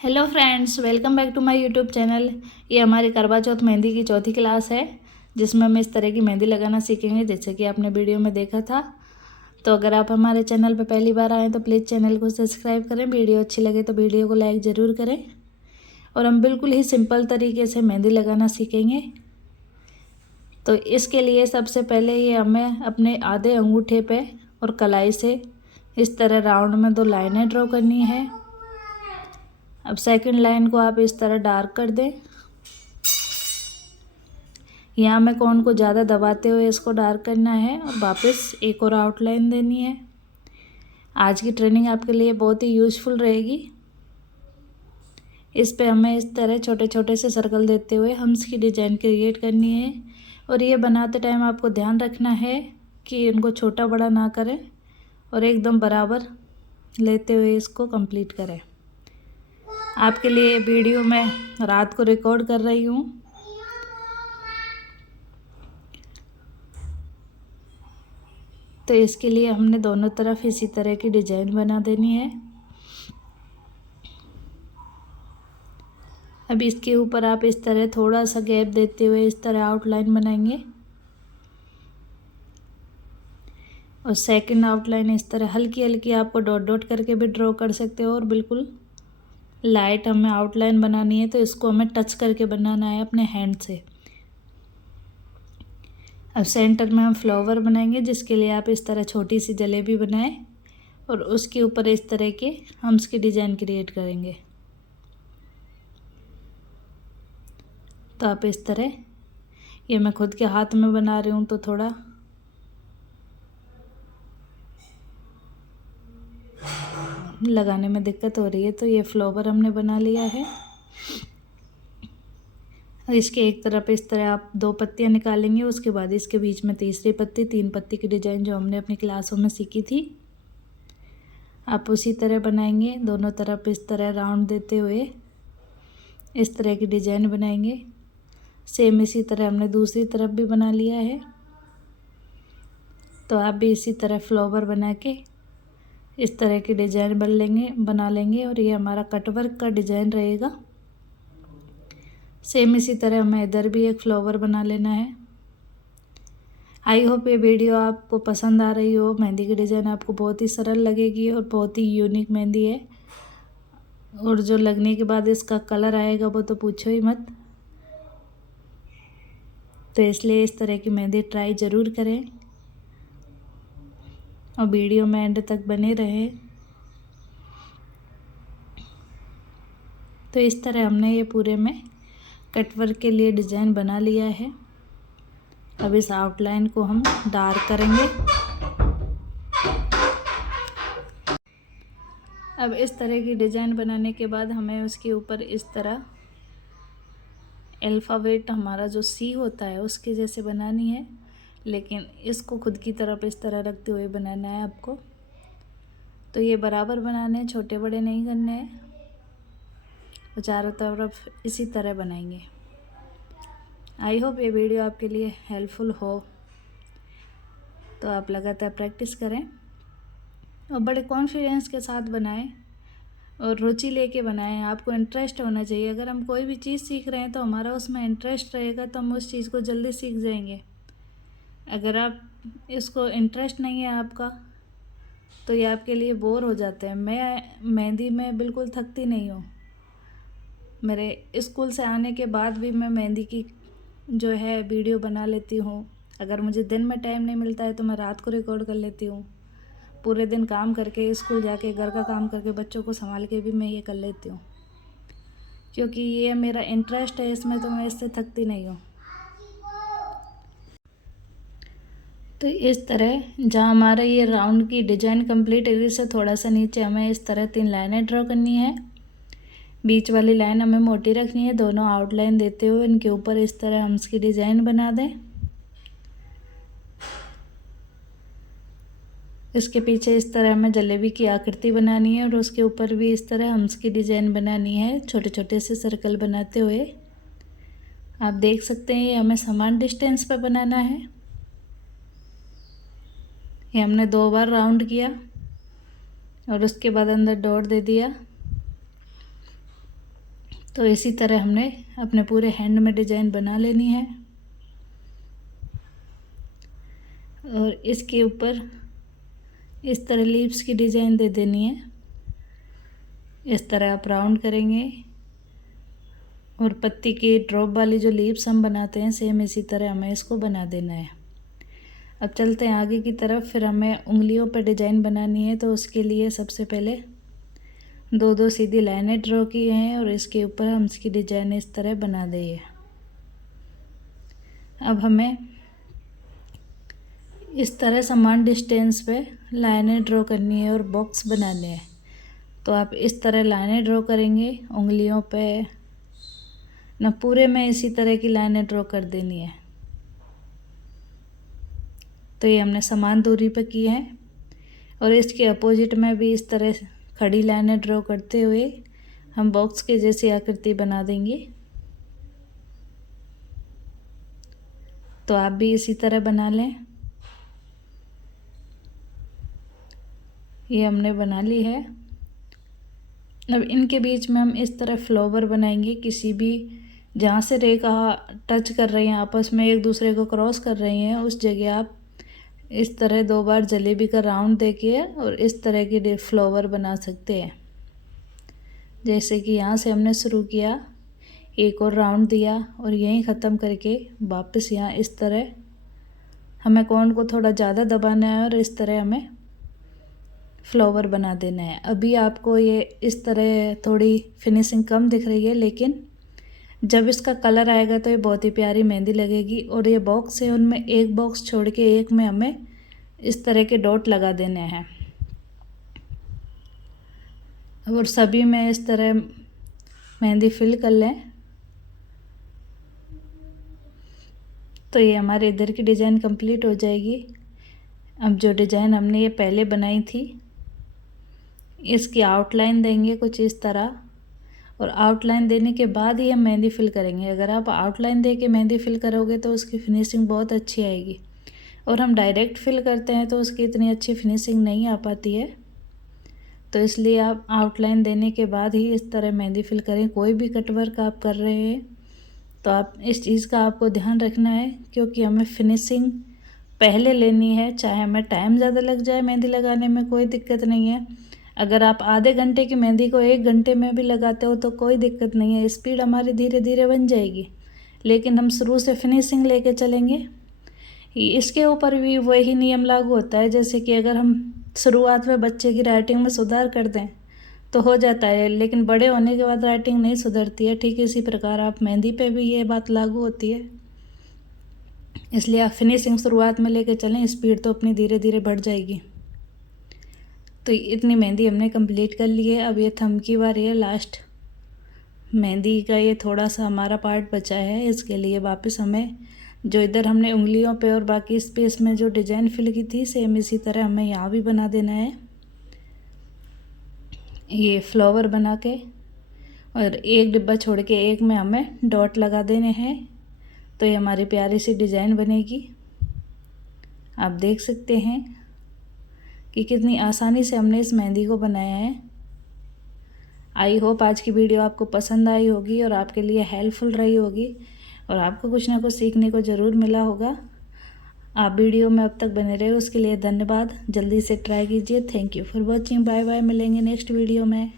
Hello friends, welcome back to my YouTube channel. ये हमारी करवा चौथ मेहंदी की चौथी क्लास है, जिसमें हम इस तरह की मेहंदी लगाना सीखेंगे, जैसे कि आपने वीडियो में देखा था। तो अगर आप हमारे चैनल पर पहली बार आएँ तो प्लीज़ चैनल को सब्सक्राइब करें। वीडियो अच्छी लगे तो वीडियो को लाइक ज़रूर करें। और हम बिल्कुल ही सिंपल तरीके से मेहंदी लगाना सीखेंगे। तो इसके लिए सबसे पहले ये हमें अपने आधे अंगूठे पे और कलाई से इस तरह राउंड में 2 लाइनें ड्रॉ करनी है। अब सेकंड लाइन को आप इस तरह डार्क कर दें। यहाँ में कोन को ज़्यादा दबाते हुए इसको डार्क करना है और वापस एक और आउटलाइन देनी है। आज की ट्रेनिंग आपके लिए बहुत ही यूज़फुल रहेगी। इस पे हमें इस तरह छोटे छोटे से सर्कल देते हुए हम्स की डिज़ाइन क्रिएट करनी है। और ये बनाते टाइम आपको ध्यान रखना है कि इनको छोटा बड़ा ना करें और एकदम बराबर लेते हुए इसको कंप्लीट करें। आपके लिए वीडियो मैं रात को रिकॉर्ड कर रही हूँ। तो इसके लिए हमने दोनों तरफ इसी तरह की डिज़ाइन बना देनी है। अब इसके ऊपर आप इस तरह थोड़ा सा गैप देते हुए इस तरह आउटलाइन बनाएंगे। और सेकंड आउटलाइन इस तरह हल्की हल्की आपको डॉट डॉट करके भी ड्रॉ कर सकते हो। और बिल्कुल लाइट हमें आउटलाइन बनानी है, तो इसको हमें टच करके बनाना है अपने हैंड से। अब सेंटर में हम फ्लावर बनाएंगे, जिसके लिए आप इस तरह छोटी सी जलेबी बनाएं और उसके ऊपर इस तरह के हम्स की डिज़ाइन क्रिएट करेंगे। तो आप इस तरह, ये मैं खुद के हाथ में बना रही हूँ तो थोड़ा लगाने में दिक्कत हो रही है। तो ये फ्लावर हमने बना लिया है। और इसके एक तरफ इस तरह आप 2 पत्तियाँ निकालेंगे, उसके बाद इसके बीच में तीसरी पत्ती, 3 पत्ती की डिज़ाइन जो हमने अपनी क्लासों में सीखी थी, आप उसी तरह बनाएंगे। दोनों तरफ इस तरह राउंड देते हुए इस तरह की डिज़ाइन बनाएंगे। सेम इसी तरह हमने दूसरी तरफ भी बना लिया है। तो आप भी इसी तरह फ्लावर बना के इस तरह की डिज़ाइन बना लेंगे। और ये हमारा कटवर्क का डिज़ाइन रहेगा। सेम इसी तरह हमें इधर भी एक फ्लावर बना लेना है। आई होप ये वीडियो आपको पसंद आ रही हो। मेहंदी की डिज़ाइन आपको बहुत ही सरल लगेगी और बहुत ही यूनिक मेहंदी है। और जो लगने के बाद इसका कलर आएगा वो तो पूछो ही मत। तो इसलिए इस तरह की मेहंदी ट्राई ज़रूर करें और वीडियो में एंड तक बने रहें। तो इस तरह हमने ये पूरे में कटवर्क के लिए डिज़ाइन बना लिया है। अब इस आउटलाइन को हम डार्क करेंगे। अब इस तरह की डिज़ाइन बनाने के बाद हमें उसके ऊपर इस तरह अल्फ़ाबेट, हमारा जो सी होता है उसके जैसे बनानी है, लेकिन इसको खुद की तरफ इस तरह रखते हुए बनाना है आपको। तो ये बराबर बनाने हैं, छोटे बड़े नहीं करने हैं। और चारों तरफ इसी तरह बनाएंगे। आई होप ये वीडियो आपके लिए हेल्पफुल हो। तो आप लगातार प्रैक्टिस करें और बड़े कॉन्फिडेंस के साथ बनाएं और रुचि लेके बनाएं। आपको इंटरेस्ट होना चाहिए। अगर हम कोई भी चीज़ सीख रहे हैं तो हमारा उसमें इंटरेस्ट रहेगा, तो हम उस चीज़ को जल्दी सीख जाएंगे। अगर आप इसको इंटरेस्ट नहीं है आपका, तो ये आपके लिए बोर हो जाते हैं। मैं मेहंदी में बिल्कुल थकती नहीं हूँ। मेरे स्कूल से आने के बाद भी मैं मेहंदी की जो है वीडियो बना लेती हूँ। अगर मुझे दिन में टाइम नहीं मिलता है तो मैं रात को रिकॉर्ड कर लेती हूँ। पूरे दिन काम करके, स्कूल जाके, घर का काम करके, बच्चों को संभाल के भी मैं ये कर लेती हूँ, क्योंकि ये मेरा इंटरेस्ट है इसमें, तो मैं इससे थकती नहीं हूँ। तो इस तरह जहाँ हमारा ये राउंड की डिज़ाइन कंप्लीट है, इससे थोड़ा सा नीचे हमें इस तरह 3 लाइनें ड्रॉ करनी है। बीच वाली लाइन हमें मोटी रखनी है। दोनों आउटलाइन देते हुए इनके ऊपर इस तरह हम्स की डिज़ाइन बना दें। इसके पीछे इस तरह हमें जलेबी की आकृति बनानी है और उसके ऊपर भी इस तरह हम्स की डिज़ाइन बनानी है, छोटे छोटे से सर्कल बनाते हुए। आप देख सकते हैं ये हमें समान डिस्टेंस पर बनाना है। ये हमने 2 बार राउंड किया और उसके बाद अंदर डॉट दे दिया। तो इसी तरह हमने अपने पूरे हैंड में डिज़ाइन बना लेनी है और इसके ऊपर इस तरह लीव्स की डिज़ाइन दे देनी है। इस तरह आप राउंड करेंगे और पत्ती की ड्रॉप वाली जो लीव्स हम बनाते हैं सेम इसी तरह हमें इसको बना देना है। अब चलते हैं आगे की तरफ। फिर हमें उंगलियों पर डिज़ाइन बनानी है, तो उसके लिए सबसे पहले दो दो सीधी लाइनें ड्रॉ की हैं और इसके ऊपर हम इसकी डिज़ाइन इस तरह बना देंगे। अब हमें इस तरह समान डिस्टेंस पे लाइनें ड्रॉ करनी है और बॉक्स बनाने हैं। तो आप इस तरह लाइनें ड्रॉ करेंगे उंगलियों पे ना, पूरे में इसी तरह की लाइनें ड्रॉ कर देनी है। तो ये हमने समान दूरी पे की है और इसके अपोजिट में भी इस तरह खड़ी लाइनें ड्रॉ करते हुए हम बॉक्स के जैसी आकृति बना देंगे। तो आप भी इसी तरह बना लें। ये हमने बना ली है। अब इनके बीच में हम इस तरह फ्लावर बनाएंगे। किसी भी जहाँ से रेखा टच कर रही हैं, आपस में एक दूसरे को क्रॉस कर रही हैं, उस जगह आप इस तरह 2 बार जलेबी का राउंड देके और इस तरह की फ्लावर बना सकते हैं। जैसे कि यहाँ से हमने शुरू किया, एक और राउंड दिया और यहीं ख़त्म करके वापस यहाँ इस तरह हमें कोन को थोड़ा ज़्यादा दबाना है और इस तरह हमें फ्लावर बना देना है। अभी आपको ये इस तरह थोड़ी फिनिशिंग कम दिख रही है, लेकिन जब इसका कलर आएगा तो ये बहुत ही प्यारी मेहंदी लगेगी। और ये बॉक्स है, उनमें एक बॉक्स छोड़ के एक में हमें इस तरह के डॉट लगा देने हैं और सभी में इस तरह मेहंदी फिल कर लें। तो ये हमारे इधर की डिज़ाइन कंप्लीट हो जाएगी। अब जो डिज़ाइन हमने ये पहले बनाई थी, इसकी आउटलाइन देंगे कुछ इस तरह और आउटलाइन देने के बाद ही हम मेहंदी फिल करेंगे। अगर आप आउटलाइन दे के मेहंदी फिल करोगे तो उसकी फिनिशिंग बहुत अच्छी आएगी और हम डायरेक्ट फिल करते हैं तो उसकी इतनी अच्छी फिनिशिंग नहीं आ पाती है। तो इसलिए आप आउटलाइन देने के बाद ही इस तरह मेहंदी फिल करें। कोई भी कटवर्क आप कर रहे हैं तो आप इस चीज़ का आपको ध्यान रखना है, क्योंकि हमें फिनिशिंग पहले लेनी है। चाहे हमें टाइम ज़्यादा लग जाए मेहंदी लगाने में, कोई दिक्कत नहीं है। अगर आप आधे घंटे की मेहंदी को 1 घंटे में भी लगाते हो तो कोई दिक्कत नहीं है, स्पीड हमारी धीरे धीरे बन जाएगी। लेकिन हम शुरू से फिनिशिंग लेके चलेंगे। इसके ऊपर भी वही नियम लागू होता है, जैसे कि अगर हम शुरुआत में बच्चे की राइटिंग में सुधार कर दें तो हो जाता है, लेकिन बड़े होने के बाद राइटिंग नहीं सुधरती है। ठीक इसी प्रकार आप मेहंदी पे भी ये बात लागू होती है। इसलिए आप फिनिशिंग शुरुआत में लेके चलें, स्पीड तो अपनी धीरे धीरे बढ़ जाएगी। तो इतनी मेहंदी हमने कंप्लीट कर ली है। अब ये थंब की बारी है। लास्ट मेहंदी का ये थोड़ा सा हमारा पार्ट बचा है, इसके लिए वापस हमें जो इधर हमने उंगलियों पे और बाकी स्पेस में जो डिज़ाइन फिल की थी, सेम इसी तरह हमें यहाँ भी बना देना है। ये फ्लावर बना के और एक डिब्बा छोड़ के एक में हमें डॉट लगा देने हैं। तो ये हमारी प्यारी सी डिज़ाइन बनेगी। आप देख सकते हैं कि कितनी आसानी से हमने इस मेहंदी को बनाया है। आई होप आज की वीडियो आपको पसंद आई होगी और आपके लिए हेल्पफुल रही होगी और आपको कुछ ना कुछ सीखने को ज़रूर मिला होगा। आप वीडियो में अब तक बने रहे, उसके लिए धन्यवाद। जल्दी से ट्राई कीजिए। Thank you for watching. Bye bye. मिलेंगे नेक्स्ट वीडियो में।